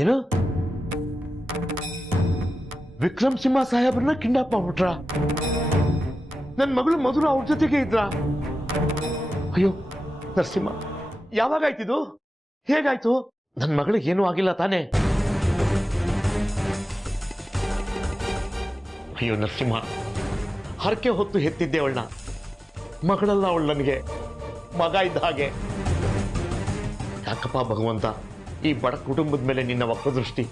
ಏನು ವಿಕ್ರಮ್ ಸಿಂಹ ಸಾಹೇಬ್ರನ್ನ ಕಿಡ್ನಾಪ್ ಮಾಡ್ಬಿಟ್ರ? ನನ್ನ ಮಗಳು ಮಧುರ ಅವ್ರ ಜೊತೆಗೆ ಇದ್ರ? ಅಯ್ಯೋ ನರಸಿಂಹ, ಯಾವಾಗಾಯ್ತಿದು? ಹೇಗಾಯ್ತು? ನನ್ನ ಮಗಳಿಗೆ ಏನೂ ಆಗಿಲ್ಲ ತಾನೇ? ಅಯ್ಯೋ ನರಸಿಂಹ, ಹರಕೆ ಹೊತ್ತು ಹೆತ್ತಿದ್ದೆ ಅವಳನ್ನ. ಮಗಳಲ್ಲ ಅವಳು, ನನಗೆ ಮಗ ಇದ್ದ ಹಾಗೆ. ಯಾಕಪ್ಪ ಭಗವಂತ ಈ ಬಡ ಕುಟುಂಬದ ಮೇಲೆ ನಿನ್ನ ವಕ್ರದೃಷ್ಟಿ?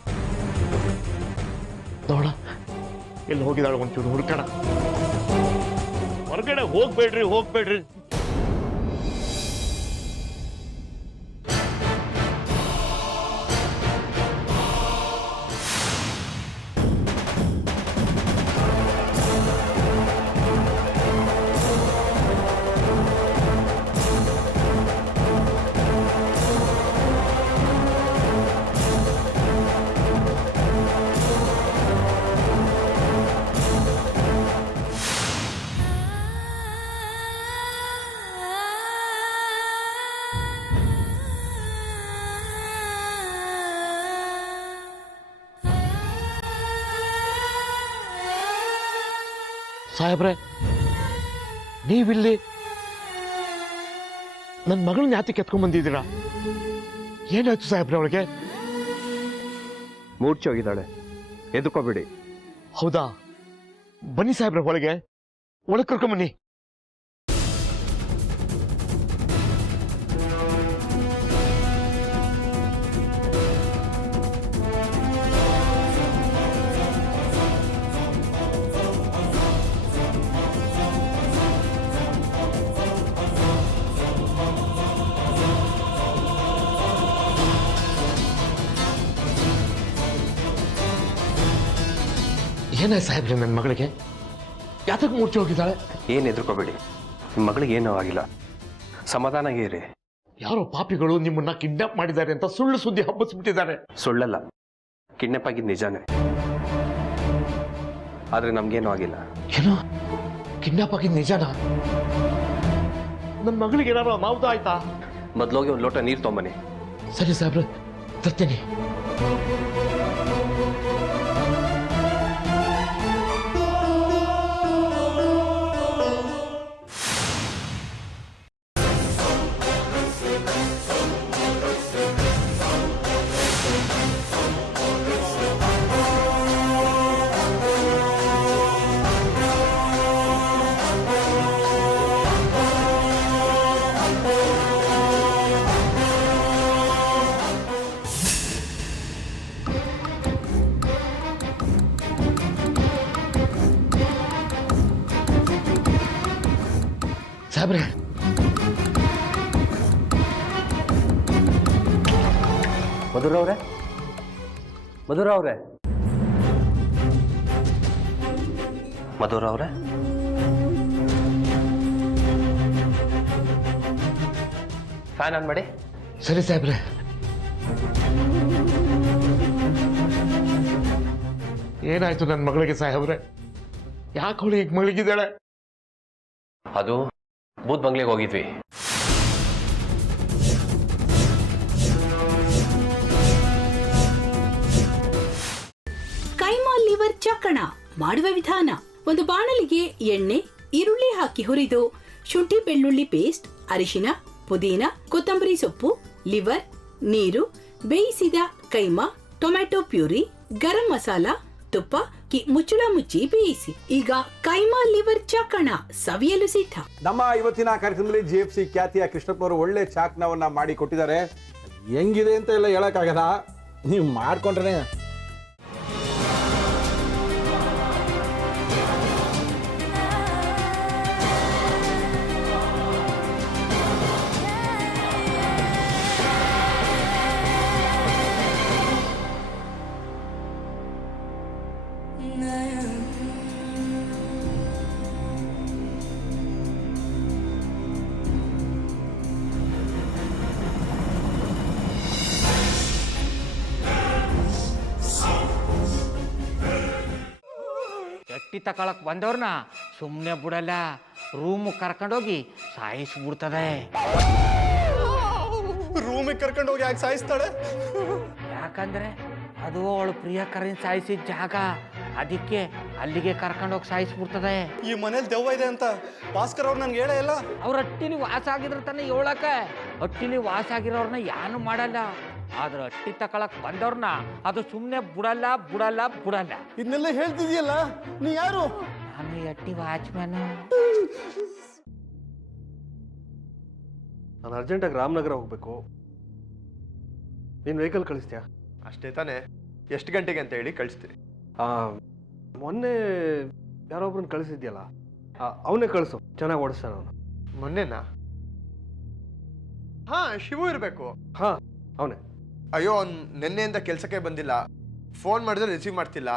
ನೋಡ ಎಲ್ಲಿ ಹೋಗಿದಾಳು, ಒಂಚೂರು ಹುಡ್ಕಣ. ಹೊರಗಡೆ ಹೋಗ್ಬೇಡ್ರಿ. ಸಾಹೇಬ್ರೆ, ನೀವಿಲ್ಲಿ ನನ್ನ ಮಗಳನ್ನ ಯಾತಕ್ಕೆ ಎತ್ಕೊಂಡ್ ಬಂದಿದ್ದೀರಾ? ಏನಾಯ್ತು ಸಾಹೇಬ್ರೆ ಅವಳಿಗೆ? ಮೂರ್ಛೆ ಹೋಗಿದ್ದಾಳೆ, ಎದುಕೋಬೇಡಿ. ಹೌದಾ? ಬನ್ನಿ ಸಾಹೇಬ್ರೆ, ಒಳಗೆ ಕರ್ಕೊಂಬನ್ನಿ. ಏನಾಯ್ತು ಸಾಹೇಬ್ರೆ ನನ್ನ ಮಗಳಿಗೆ? ಯಾತಕ್ಕೆ ಮೂರ್ಛೆ ಹೋಗಿದ್ದಾಳೆ? ಏನು ಎದುರ್ಕೋಬೇಡಿ, ನಿಮ್ಮ ಮಗಳಿಗೆ ಏನೂ ಆಗಿಲ್ಲ, ಸಮಾಧಾನಾಗೇ ಇರಿ. ಯಾರೋ ಪಾಪಿಗಳು ನಿಮ್ಮನ್ನ ಕಿಡ್ನಾಪ್ ಮಾಡಿದ್ದಾರೆ ಅಂತ ಸುಳ್ಳು ಸುದ್ದಿ ಹಬ್ಬಿಸ್ಬಿಟ್ಟಿದ್ದಾರೆ. ಸುಳ್ಳಲ್ಲ, ಕಿಡ್ನಾಪ್ ಆಗಿದ್ದು ನಿಜಾನೇ, ಆದ್ರೆ ನಮ್ಗೇನೂ ಆಗಿಲ್ಲ. ಏನು ಕಿಡ್ನಾಪ್ ಆಗಿದ್ದು ನಿಜಾನಾ? ನನ್ನ ಮಗಳಿಗೆ ಏನಾದ್ರು ಅನಾಹುತ ಆಯ್ತಾ? ಮೊದ್ಲೋಗಿ ಒಂದು ಲೋಟ ನೀರು ತೊಗೊಂಬನ್ನಿ. ಸರಿ ಸಾಹೇಬ್ರೆ, ತರ್ತೇನೆ. ಸಾಹೇಬ್ರೆ, ಮಧುರವ್ರೆ, ಫ್ಯಾನ್ ಆನ್ ಮಾಡಿ. ಸರಿ ಸಾಹೇಬ್ರೆ. ಏನಾಯ್ತು ನನ್ನ ಮಗಳಿಗೆ ಸಾಹೇಬ್ರೆ? ಯಾಕೆ ಅವಳು ಈಗ ಮಲಗಿದ್ದಾಳೆ? ಅದು ಬೂತ್ ಬಂಗ್ಲೆಗೆ ಹೋಗಿದ್ವಿ. ಕೈಮಾ ಲಿವರ್ ಚಕ್ಕಣ ಮಾಡುವ ವಿಧಾನ: ಒಂದು ಬಾಣಲಿಗೆ ಎಣ್ಣೆ, ಈರುಳ್ಳಿ ಹಾಕಿ ಹುರಿದು ಶುಂಠಿ ಬೆಳ್ಳುಳ್ಳಿ ಪೇಸ್ಟ್, ಅರಿಶಿನ, ಪುದೀನ, ಕೊತ್ತಂಬರಿ ಸೊಪ್ಪು, ಲಿವರ್, ನೀರು, ಬೇಯಿಸಿದ ಕೈಮಾ, ಟೊಮ್ಯಾಟೊ ಪ್ಯೂರಿ, ಗರಂ ಮಸಾಲ, ತುಪ್ಪ ಮುಚ್ಚಳ ಮುಚ್ಚಿ ಬೇಯಿಸಿ. ಈಗ ಕೈಮಾ ಲಿವರ್ ಚಾಕಣ ಸವಿಯಲು ಸಿದ್ಧ. ನಮ್ಮ ಇವತ್ತಿನ ಕಾರ್ಯಕ್ರಮದಲ್ಲಿ GFC ಖ್ಯಾತಿಯ ಕೃಷ್ಣಪ್ಪ ಅವರು ಒಳ್ಳೆ ಚಾಕ್ನವನ್ನ ಮಾಡಿ ಕೊಟ್ಟಿದ್ದಾರೆ. ಹೆಂಗಿದೆ ಅಂತ ಎಲ್ಲ ಹೇಳಕ್ಕಾಗಲ್ಲ, ನೀವು ಮಾಡ್ಕೊಂಡ್ರೆ. ಎಟ್ಟಿ ತಕೊಳಕ್ ಬಂದವ್ರನ್ನ ಸುಮ್ಮನೆ ಬಿಡಲ್ಲ, ರೂಮ್ ಕರ್ಕೊಂಡೋಗಿ ಸಾಯಿಸ್ಬಿಡ್ತದೆ. ರೂಮಿಗೆ ಕರ್ಕೊಂಡೋಗಿ ಯಾಕೆ ಸಾಯಿಸ್ತಾಳೆ? ಯಾಕಂದ್ರೆ ಅದು ಅವಳು ಪ್ರಿಯಕರನ್ ಸಾಯಿಸಿದ ಜಾಗ, ಅದಕ್ಕೆ ಅಲ್ಲಿಗೆ ಕರ್ಕೊಂಡೋಗಿ ಸಾಯಿಸ್ಬಿಡ್ತದೆ. ಈ ಮನೇಲಿ ದೆವ್ವ ಇದೆ ಅಂತ ಭಾಸ್ಕರ್ ಅವ್ರು ನನ್ಗೆ ಹೇಳೇ ಇಲ್ಲ. ಅವ್ರ ಹಟ್ಟಿಲಿ ವಾಸ ಆಗಿದ್ರೆ ತಾನೇ ಹೇಳಕ. ಹಟ್ಟಿಲಿ ವಾಸ ಆಗಿರೋರ್ನ ಯಾನು ಮಾಡಲ್ಲ, ಆದ್ರೆ ಹಟ್ಟಿ ತಕೊಳಕ್ ಬಂದವ್ರನ್ನ ಅದು ಸುಮ್ಮನೆ ಬಿಡಲ್ಲ ಬಿಡಲ್ಲ ಬಿಡಲ್ಲ. ಇದನ್ನೆಲ್ಲ ಹೇಳ್ತಿದ್ಯಲ್ಲ, ನೀ ಯಾರು? ನಾನು ಈ ಹಟ್ಟಿ ವಾಚ್ಮ್ಯಾನು. ನಾನು ಅರ್ಜೆಂಟಾಗಿ ರಾಮನಗರ ಹೋಗ್ಬೇಕು. ನೀನು ವೆಹಿಕಲ್ ಕಳಿಸ್ತೀಯಾ? ಅಷ್ಟೇ ತಾನೇ. ಎಷ್ಟು ಗಂಟೆಗೆ ಅಂತ ಹೇಳಿ ಕಳಿಸ್ತೀನಿ. ಮೊನ್ನೆ ಯಾರೊಬ್ರನ್ನ ಕಳಿಸಿದ್ಯಲ್ಲ, ಅವನೇ ಕಳಿಸು, ಚೆನ್ನಾಗಿ ಓಡಿಸ್ತಾನೆ ಅವನು. ಮೊನ್ನೆನಾ? ಹಾ, ಶಿವು ಇರಬೇಕು. ಹಾಂ, ಅವನೇ. ಅಯ್ಯೋ, ಅವ್ನು ನಿನ್ನೆಯಿಂದ ಕೆಲಸಕ್ಕೆ ಬಂದಿಲ್ಲ. ಫೋನ್ ಮಾಡಿದ್ರೆ ರಿಸೀವ್ ಮಾಡ್ತಿಲ್ಲ.